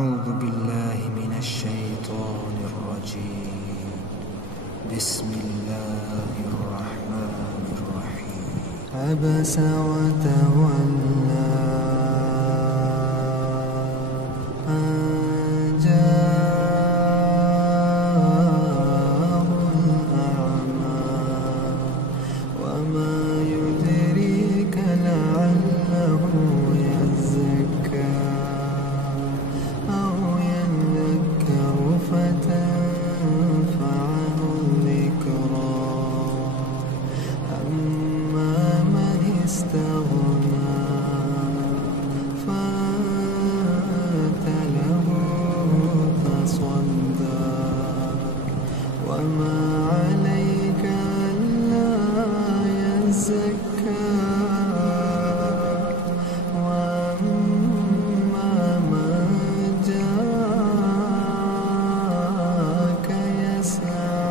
أعوذ بالله من الشيطان الرجيم. بسم الله الرحمن الرحيم. عبس وتولى أن جاءه الأعمى وما يدريك لعله يزكى أو يذكر فتنفعه الذكرى أما من استغنى فأنت له تصدى وما عليك ألا يزكى وأما من جاءك يسعى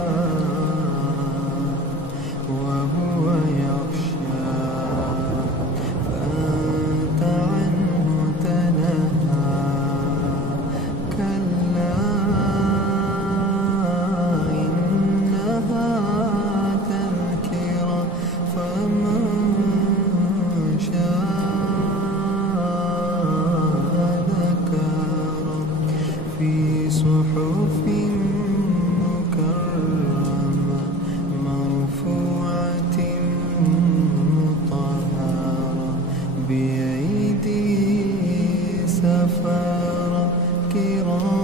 وهو يخشى فأنت عنه تلهى كلا إنها تذكرة فمن شاء ذكره في صحف مكرمة مرفوعة مطهرة بأيدي سفارة كرام